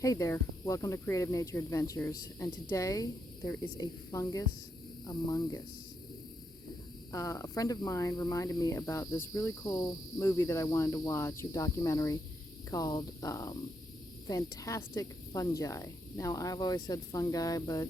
Hey there, welcome to Creative Nature Adventures, and today there is a fungus among us. A friend of mine reminded me about this really cool movie that I wanted to watch, a documentary called Fantastic Fungi. Now, I've always said fungi, but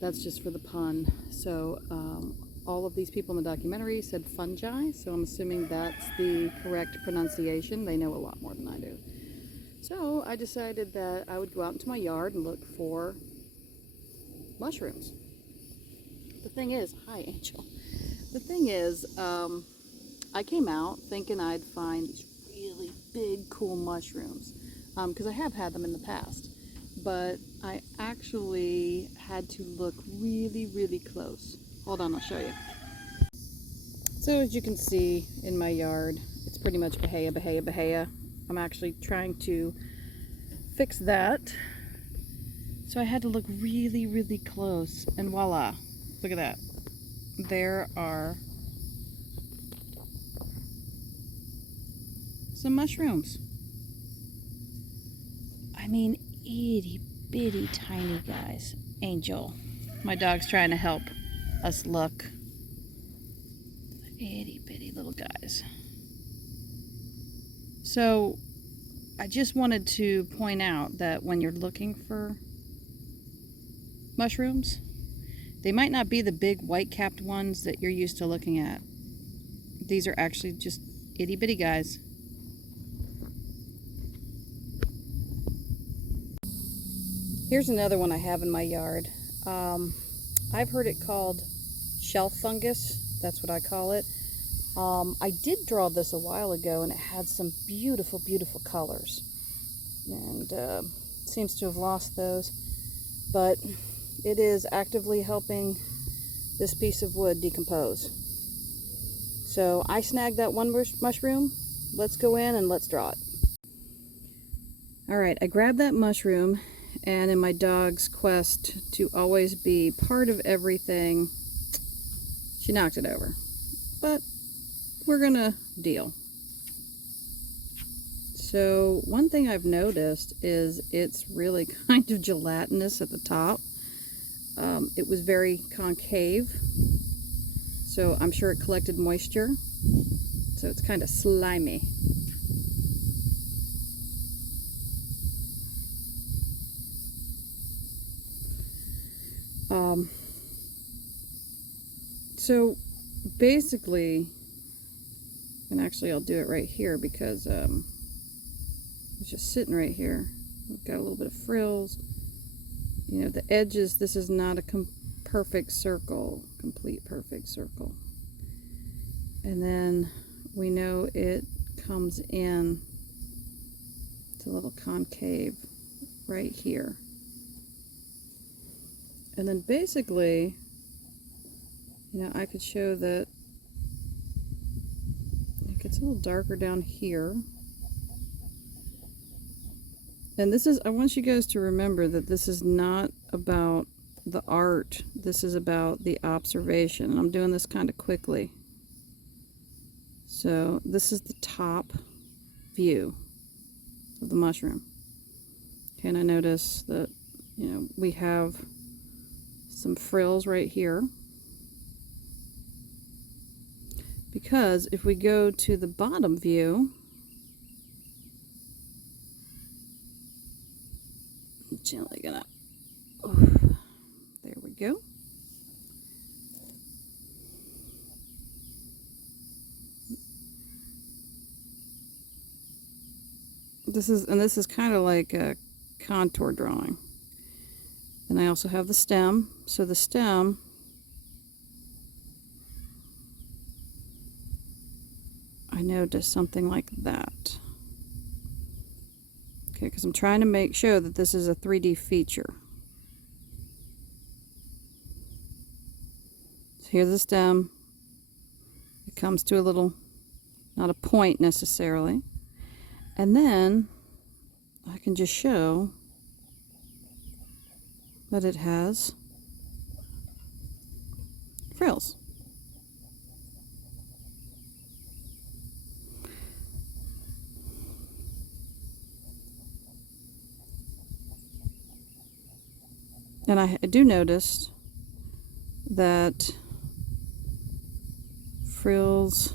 that's just for the pun. So all of these people in the documentary said fungi, so I'm assuming that's the correct pronunciation. They know a lot more than I do. So I decided that I would go out into my yard and look for mushrooms. The thing is, hi Angel. The thing is, I came out thinking I'd find these really big, cool mushrooms, because I have had them in the past. But I actually had to look really, really close. Hold on, I'll show you. So as you can see in my yard, it's pretty much bahia, bahia, bahia. I'm actually trying to fix that. So I had to look really, really close, and voila, look at that. There are some mushrooms. I mean, itty bitty tiny guys. Angel, my dog's trying to help us look. Itty bitty little guys. So I just wanted to point out that when you're looking for mushrooms, they might not be the big white-capped ones that you're used to looking at. These are actually just itty-bitty guys. Here's another one I have in my yard. I've heard it called shelf fungus. That's what I call it. I did draw this a while ago, and it had some beautiful, beautiful colors, and seems to have lost those, but it is actively helping this piece of wood decompose. So I snagged that one mushroom. Let's go in and let's draw it. Alright, I grabbed that mushroom, and in my dog's quest to always be part of everything, she knocked it over. But we're gonna deal. So one thing I've noticed is it's really kind of gelatinous at the top. It was very concave, so I'm sure it collected moisture, so it's kind of slimy. So basically, and actually I'll do it right here because it's just sitting right here. We've got a little bit of frills. You know, the edges, this is not a perfect circle, complete perfect circle. And then we know it comes in, it's a little concave right here. And then basically, you know, I could show that it gets a little darker down here. And this is, I want you guys to remember that this is not about the art. This is about the observation. And I'm doing this kind of quickly. So this is the top view of the mushroom. Okay, and I notice that, you know, we have some frills right here. Because if we go to the bottom view, I'm gently gonna, there we go. This is kind of like a contour drawing. And I also have the stem. So the stem, I noticed something like that. Okay, because I'm trying to show that this is a 3D feature. So here's the stem. It comes to a little, not a point necessarily. And then I can just show that it has frills. And I do notice that frills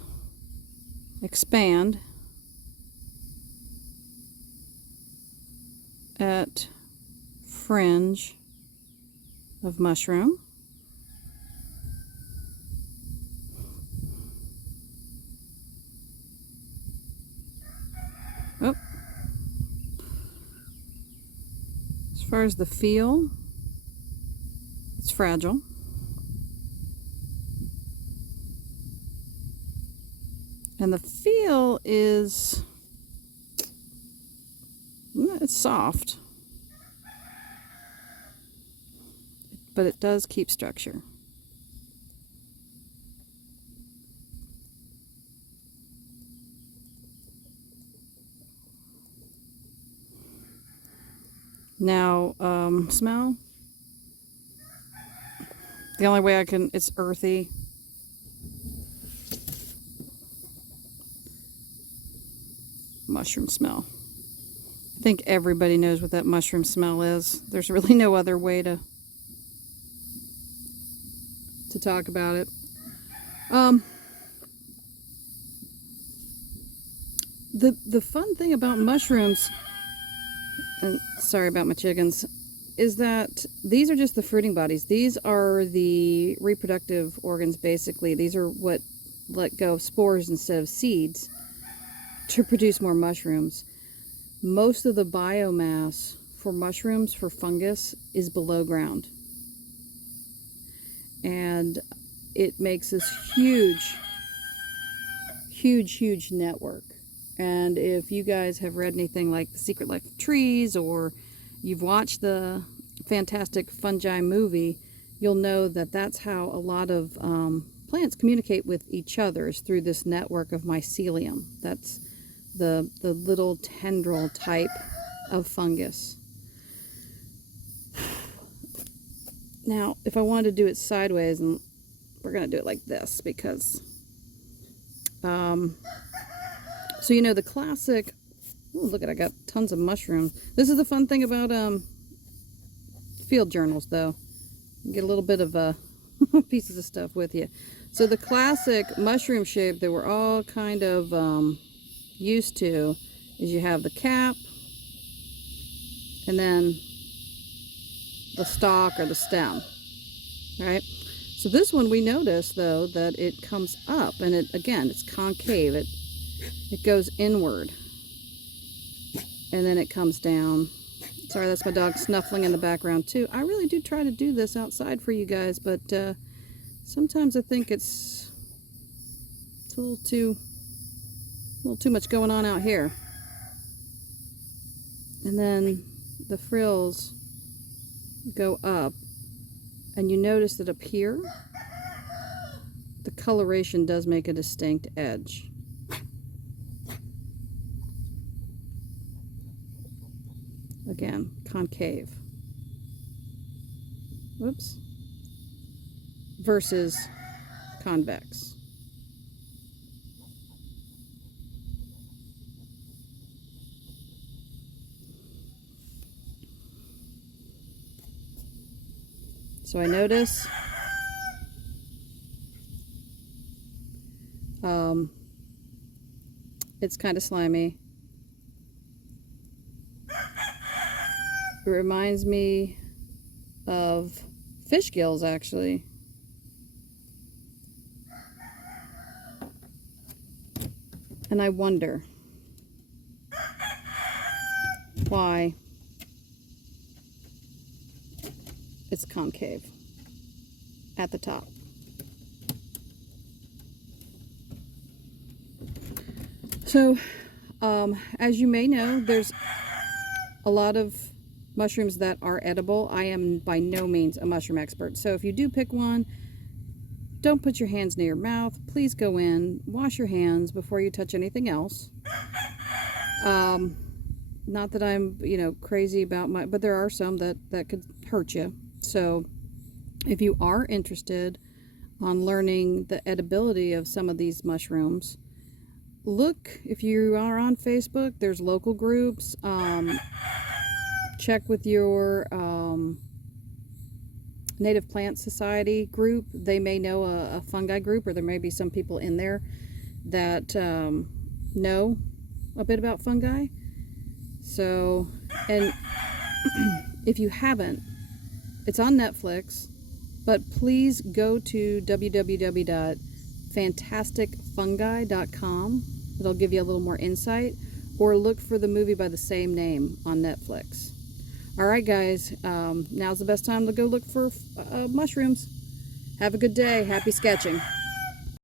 expand at fringe of mushroom. Oh. As far as the feel, it's fragile. And the feel is, it's soft, but it does keep structure. Now, smell. The only way I can, it's earthy. Mushroom smell. I think everybody knows what that mushroom smell is. There's really no other way to talk about it. The fun thing about mushrooms, and sorry about my chickens, is that these are just the fruiting bodies. These are the reproductive organs, basically. These are what let go of spores instead of seeds to produce more mushrooms. Most of the biomass for mushrooms, for fungus, is below ground. And it makes this huge network. And if you guys have read anything like The Secret Life of Trees, or you've watched the Fantastic Fungi movie, you'll know that that's how a lot of plants communicate with each other, is through this network of mycelium. That's the little tendril type of fungus. Now, if I wanted to do it sideways, and we're going to do it like this, because so you know the classic, oh, look at, I got tons of mushrooms. This is the fun thing about field journals, though. You get a little bit of pieces of stuff with you. So the classic mushroom shape that we're all kind of used to is you have the cap and then the stalk or the stem, right? So this one, we notice though that it comes up, and it, again, it's concave. It goes inward and then it comes down. Sorry, that's my dog snuffling in the background too. I really do try to do this outside for you guys, but sometimes I think it's a little too much going on out here. And then the frills go up, and you notice that up here the coloration does make a distinct edge. Again, concave. Whoops. Versus convex. So I notice it's kind of slimy. It reminds me of fish gills, actually. And I wonder why it's concave at the top. So, as you may know, there's a lot of mushrooms that are edible. I am by no means a mushroom expert. So if you do pick one, don't put your hands near your mouth. Please go in, wash your hands before you touch anything else. Not that I'm, crazy about but there are some that could hurt you. So if you are interested on learning the edibility of some of these mushrooms, look, if you are on Facebook, there's local groups. Check with your Native Plant Society group. They may know a fungi group, or there may be some people in there that know a bit about fungi. So, and if you haven't, it's on Netflix, but please go to www.fantasticfungi.com. It'll give you a little more insight, or look for the movie by the same name on Netflix. Alright guys, now's the best time to go look for mushrooms. Have a good day. Happy sketching.